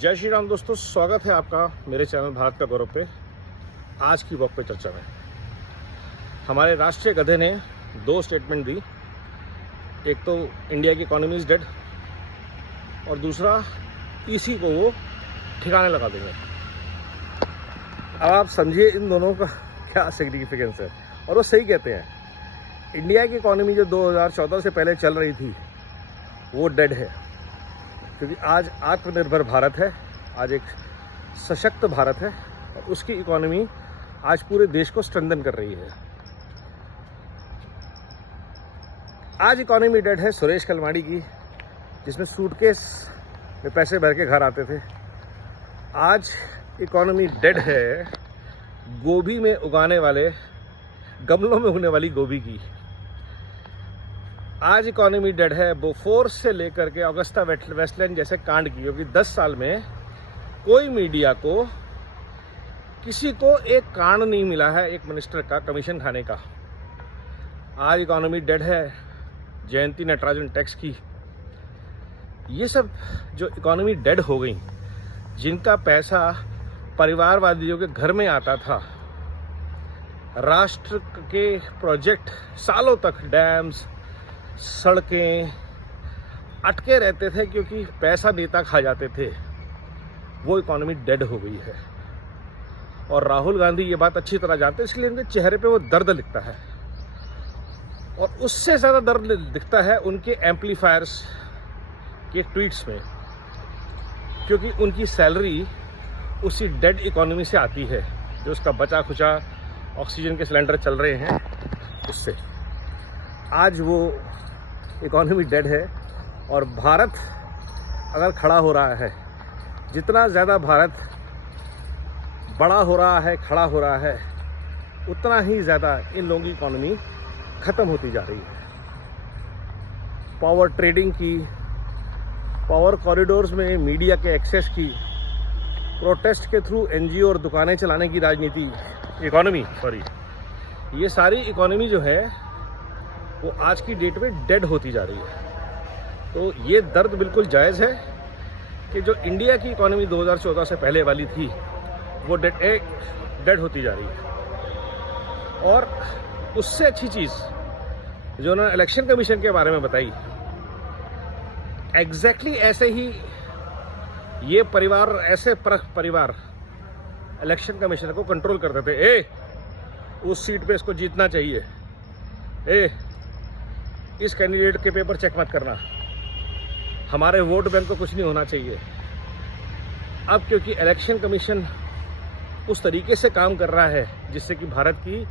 जय श्री राम दोस्तों, स्वागत है आपका मेरे चैनल भारत का गौरव पे। आज की वक्त पे चर्चा में हमारे राष्ट्रीय गधे ने दो स्टेटमेंट दी। एक तो इंडिया की इकोनॉमी इज डेड और दूसरा इसी को वो ठिकाने लगा देंगे। अब आप समझिए इन दोनों का क्या सिग्निफिकेंस है। और वो सही कहते हैं, इंडिया की इकोनॉमी जो 2014 से पहले चल रही थी वो डेड है, क्योंकि आज आत्मनिर्भर भारत है, आज एक सशक्त भारत है और उसकी इकोनॉमी आज पूरे देश को स्ट्रेंथन कर रही है। आज इकोनॉमी डेड है सुरेश कलमाड़ी की, जिसमें सूटकेस में पैसे भर के घर आते थे। आज इकोनॉमी डेड है गोभी में उगाने वाले, गमलों में उगने वाली गोभी की। आज इकोनॉमी डेड है बोफोर्स से लेकर के ऑगस्टा वेस्टलैंड जैसे कांड की, क्योंकि 10 साल में कोई मीडिया को किसी को एक कांड नहीं मिला है एक मिनिस्टर का कमीशन खाने का। आज इकोनॉमी डेड है जयंती नटराजन टैक्स की। ये सब जो इकोनॉमी डेड हो गई, जिनका पैसा परिवारवादियों के घर में आता था, राष्ट्र के प्रोजेक्ट सालों तक, डैम्स, सड़कें अटके रहते थे क्योंकि पैसा नेता खा जाते थे, वो इकोनॉमी डेड हो गई है। और राहुल गांधी ये बात अच्छी तरह जानते हैं, इसलिए उनके चेहरे पे वो दर्द लिखता है। और उससे ज़्यादा दर्द दिखता है उनके एम्पलीफायर्स के ट्वीट्स में, क्योंकि उनकी सैलरी उसी डेड इकोनॉमी से आती है, जो उसका बचा खुचा ऑक्सीजन के सिलेंडर चल रहे हैं उससे। आज वो इकोनॉमी डेड है और भारत अगर खड़ा हो रहा है, जितना ज़्यादा भारत बड़ा हो रहा है, खड़ा हो रहा है, उतना ही ज़्यादा इन लोगों की इकोनॉमी ख़त्म होती जा रही है। पावर ट्रेडिंग की, पावर कॉरिडोर्स में मीडिया के एक्सेस की, प्रोटेस्ट के थ्रू एनजीओ और दुकानें चलाने की राजनीति, ये सारी इकोनॉमी जो है वो आज की डेट में डेड होती जा रही है। तो ये दर्द बिल्कुल जायज़ है कि जो इंडिया की इकोनॉमी 2014 से पहले वाली थी वो डेड होती जा रही है। और उससे अच्छी चीज़ जो उन्होंने इलेक्शन कमीशन के बारे में बताई, एग्जैक्टली ऐसे ही ये परिवार, ऐसे परिवार इलेक्शन कमीशन को कंट्रोल करते थे। उस सीट पे इसको जीतना चाहिए, इस कैंडिडेट के पेपर चेक मत करना, हमारे वोट बैंक को कुछ नहीं होना चाहिए। अब क्योंकि इलेक्शन कमीशन उस तरीके से काम कर रहा है जिससे कि भारत की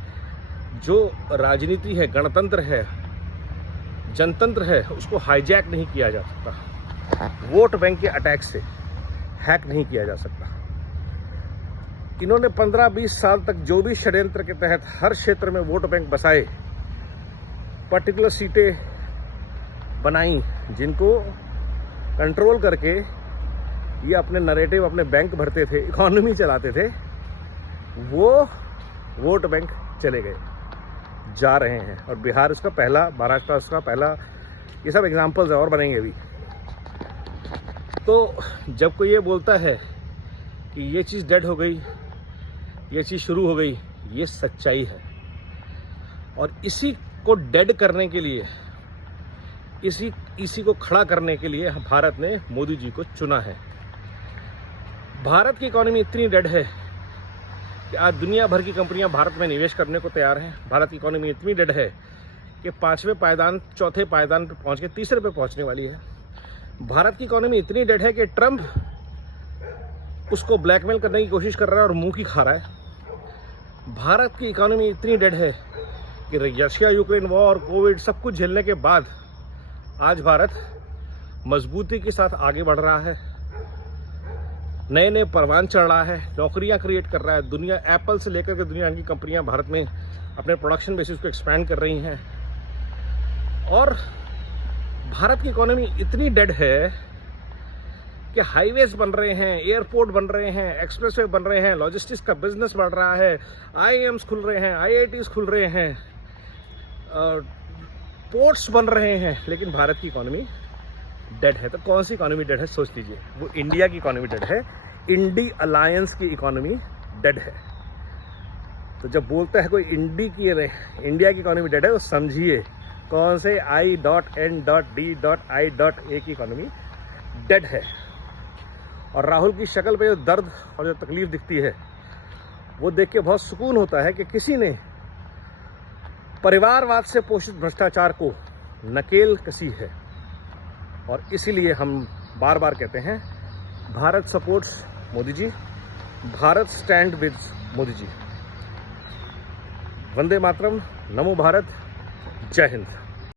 जो राजनीति है, गणतंत्र है, जनतंत्र है, उसको हाईजैक नहीं किया जा सकता, वोट बैंक के अटैक से हैक नहीं किया जा सकता। इन्होंने 15-20 साल तक जो भी षड्यंत्र के तहत हर क्षेत्र में वोट बैंक बसाए, पर्टिकुलर सीटें बनाई, जिनको कंट्रोल करके ये अपने नरेटिव, अपने बैंक भरते थे, इकोनॉमी चलाते थे, वो वोट बैंक चले गए, जा रहे हैं। और बिहार उसका पहला, महाराष्ट्र उसका पहला, ये सब एग्जाम्पल्स है और बनेंगे भी। तो जब कोई ये बोलता है कि ये चीज़ डेड हो गई, ये चीज़ शुरू हो गई, ये सच्चाई है। और इसी को डेड करने के लिए, इसी को खड़ा करने के लिए भारत ने मोदी जी को चुना है। भारत की इकोनॉमी इतनी डेड है कि आज दुनिया भर की कंपनियां भारत में निवेश करने को तैयार हैं। भारत की इकोनॉमी इतनी डेड है कि 5वें पायदान, 4थे पायदान पर पहुंच के 3रे पे पहुंचने वाली है। भारत की इकोनॉमी इतनी डेड है कि ट्रंप उसको ब्लैकमेल करने की कोशिश कर रहा है और मुंह की खा रहा है। भारत की इकोनॉमी इतनी डेड है कि रशिया यूक्रेन वॉर, कोविड, सब कुछ झेलने के बाद आज भारत मजबूती के साथ आगे बढ़ रहा है, नए नए परवान चढ़ रहा है, नौकरियां क्रिएट कर रहा है। दुनिया, एप्पल से लेकर के दुनिया की कंपनियां भारत में अपने प्रोडक्शन बेसिस को एक्सपैंड कर रही हैं। और भारत की इकोनॉमी इतनी डेड है कि हाईवेज बन रहे हैं, एयरपोर्ट बन रहे हैं, एक्सप्रेसवे बन रहे हैं, लॉजिस्टिक्स का बिजनेस बढ़ रहा है, आईआईएम्स खुल रहे हैं, आईआईटीज खुल रहे हैं, पोर्ट्स बन रहे हैं, लेकिन भारत की इकोनॉमी डेड है। तो कौन सी इकोनॉमी डेड है सोच लीजिए, वो इंडिया की इकोनॉमी डेड है, इंडी अलायंस की इकोनॉमी डेड है। तो जब बोलता है कोई इंडिया की इकोनॉमी डेड है, तो समझिए कौन से I.N.D.I.A की इकोनॉमी डेड है। और राहुल की शक्ल पे जो दर्द और जो तकलीफ दिखती है, वो देख के बहुत सुकून होता है कि किसी ने परिवारवाद से पोषित भ्रष्टाचार को नकेल कसी है। और इसीलिए हम बार बार कहते हैं, Bharat supports Modi ji, Bharat stand with Modi ji. वंदे मातरम, नमो भारत, जय हिंद।